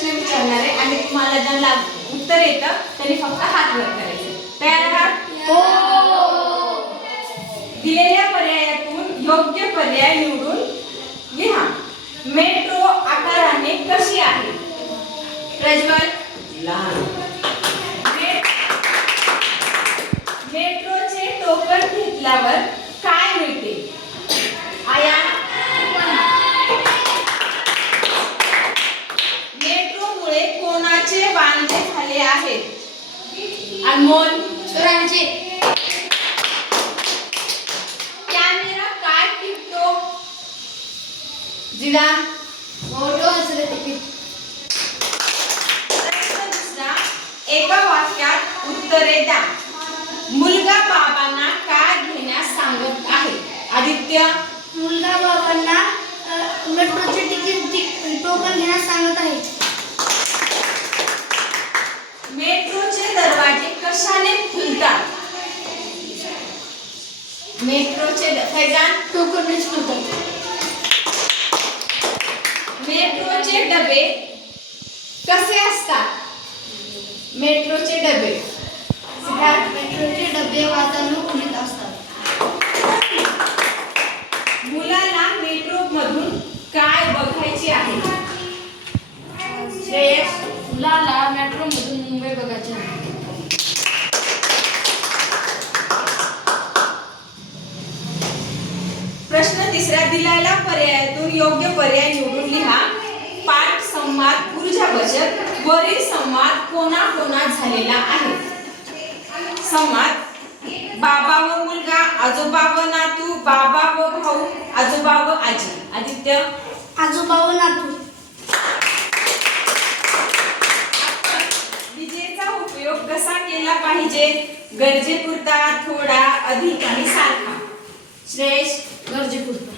प्रश्न विचारणार आहे आणि तुम्हाला ज्यांना उत्तर येतं त्यांनी फक्त हात वर करायचे. तयार आहात? हो. दिलेल्या पर्यायातून योग्य पर्याय निवडून लिहा. मेट्रो आकाराने कशी आहे? प्रज्वल, लहान. मेट्रोचे टोकन घेतल्यावर काय मिळते? आया, मेट्रोमुळे कोणाचे वांदे झाले आहेत? अनमोल, चोरांचे. कॅमेरा काय टिपतो? जिडा, फोटो असले तिकीट. प्रश्न दुसरा, एका वाक्यात उत्तरे द्या. मुलगा बाबांना काय घेण्यास सांगत आहे? आदित्य, मुलगा बाबांना मेट्रोचे तिकीट टोकन घेण्यास सांगत आहे. मेट्रोचे दरवाजे कशाने खुलतात? मेट्रोचे फैजान, टोकननेच खुलतात. मेट्रोचे डबे कसे असतात? मेट्रोचे डबे, सिद्धार्थ, मेट्रोचे डबे वातानुकूलित असतात. मुलाला मेट्रो मधून काय बघायचे आहे? श्रेयस, मुलाला मेट्रो मधून मुंबई बघायचे आहे. प्रश्न तिसरा, दिलेल्या पर्यायातून योग्य पर्याय निवडून लिहा. पाठ, संवाद, ऊर्जा बचत. वरील संवाद कोणाकोणा झालेला आहे? संवाद, बाबा व मुलगा, आजोबा व नातू, बाबा व भाऊ, आजोबा व आजी. आदित्य, आजोबा व नातू. विजेचा उपयोग कसा केला पाहिजे? गरजेपुरता, थोडा, अधिक आणि सारखा. श्रेयस, गरजेपुरता.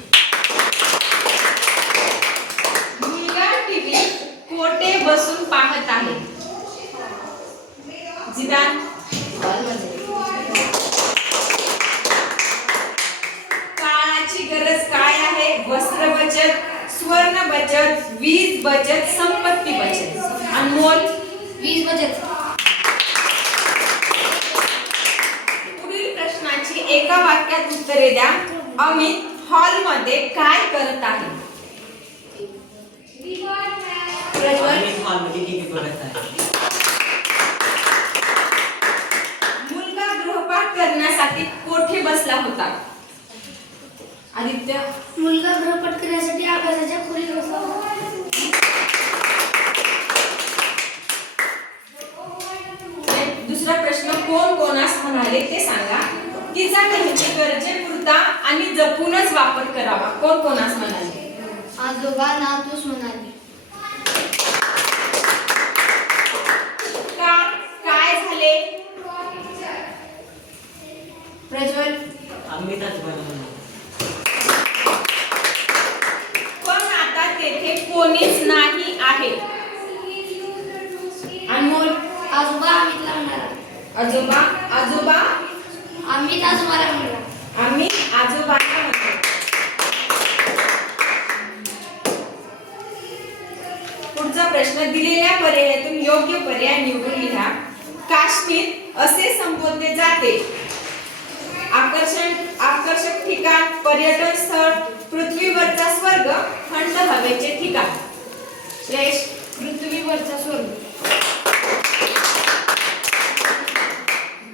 मुलगा टीव्ही कोठे बसून पाहत आहे? जिदान, काळाची गरज काय आहे? वस्त्र बचत, स्वर्ण बचत, वीज बचत, संपत्ती बचत. अनमोल, वीज बचत. पुढील प्रश्नाची एका वाक्यात उत्तरे द्या. अमित हॉलमध्ये काय करत आहे? प्रज्वल, आम्ही हॉलमध्ये टीव्ही बघत आहे. मुलगा गृहपाठ करण्यासाठी कोठे बसला होता? आदित्य, मुलगा गृहपाठ करण्यासाठी अभ्यासाच्या खोलीत बसला होता. दुसरा प्रश्न, कोण कोणास म्हणाले ते सांगा. तिचा नेहमी गरजेपुरता आणि जपूनच वापर करावा. कोण कोणास म्हणाले? आजोबा नातूस म्हणाले. का, काय झाले? प्रज्वल, आम्ही त्याच बनवलं. पण आता तेथे कोणीच नाही आहे. अनमोल, आजोबा अमितला म्हणाला. आजोबा, आजोबा, अमित आजोबाला म्हणाला. आम्ही आजोबांना म्हणतो. पुढचा प्रश्न, दिलेल्या पर्यायातून योग्य पर्याय निवडून लिहा. काश्मीर असे संबोधले जाते. आकर्षक ठिकाण, पर्यटन स्थळ, पृथ्वीवरचा स्वर्ग, थंड हवेचे ठिकाण. श्रेष्ठ, पृथ्वीवरचा स्वर्ग.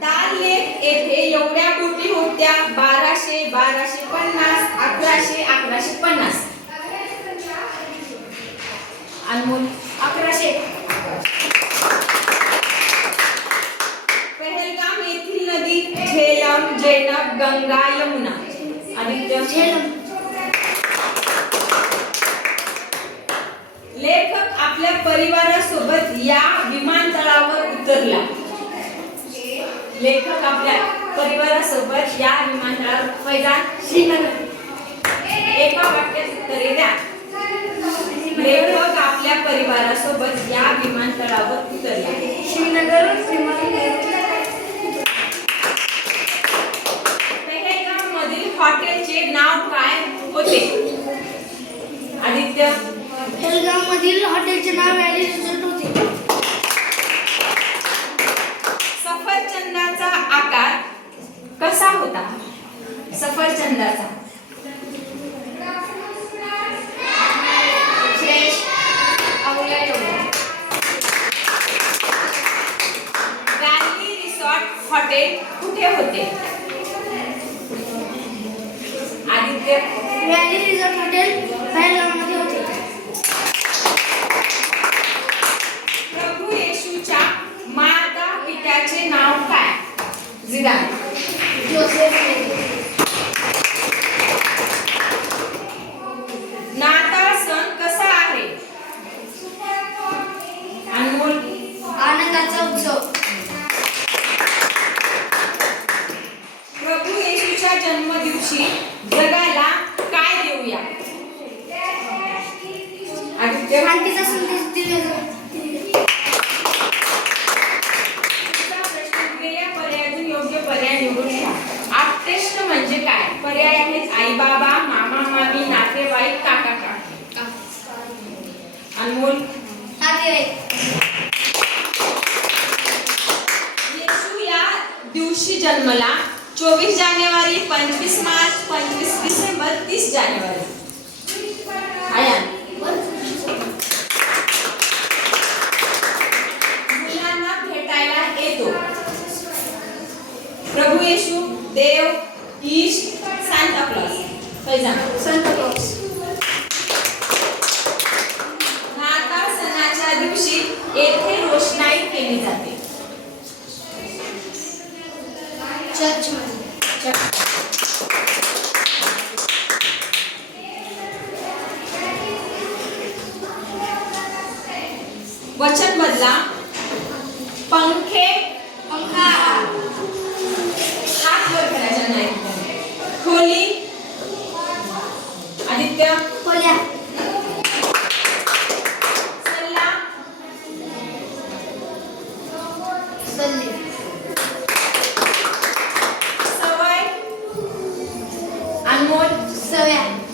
दाल लेक येथे एवढ्या बोटी होत्या. 1200, 1250, 1100, 1150. अनमोल, 1100. पहलगाम येथील नदी झेलम, जैनब, गंगा, यमुना. आदित्य, झेलम. लेखक आपल्या परिवारासोबत या विमानतळावर उतरला. लेखक आपल्या परिवारासोबत या विमानतळावर फैजान, श्रीनगर. एका वाक्यात उत्तरे द्या. लेखक आपल्या परिवारासोबत या विमानतळावर उतरले. श्रीनगर. पहलगाम मधील हॉटेलचे नाव काय होते? आदित्य, पहलगाम मधील हॉटेलचे नाव ॲलिस रिसॉर्ट छंदाचा. श्रेष्ठ अवल्या एवढं. व्हॅली रिसॉर्ट हॉटेल कुठे होते? आदित्य. व्हॅली रिसॉर्ट हॉटेल पहलगाममध्ये होते. प्रभू येशूच्या माता पित्याचे नाव काय? जिदान. जोसेफ. नाताळ सण कसा आहे? अनमोल. आनंदाचा उत्सव. प्रभू येशूच्या जन्मदिवशी जगाला काय देऊया? आदित्य. शांतीचा संदेश दिला जातो. पुढचा प्रश्न दिलेल्या पर्यायातून योग्य पर्याय निवडून घ्या. आप्तेष्ट म्हणजे काय? पर्याय आहेत आई बाबा, मामा मामी, नातेवाईक, काका काकी. अनमोल. नातेवाईक. येशू या दिवशी जन्मला. 24 जानेवारी, 25 मार्च, 25 डिसेंबर, 30 जानेवारी. आयान. मुलांना भेटायला येतो. प्रभू येशू, देव, ईश, सांता क्लॉज. पैजामा. संत क्लॉस. नाताळ सणाच्या दिवशी येथे रोषणाई केली जाते. चर्चमध्ये. वचन बदला. पंखे. पंखा. हात वर करायचा नाही. खोली. आदित्य. खोल्या. सल्ला. सल्ले. सवय. अनमोल. सव्या.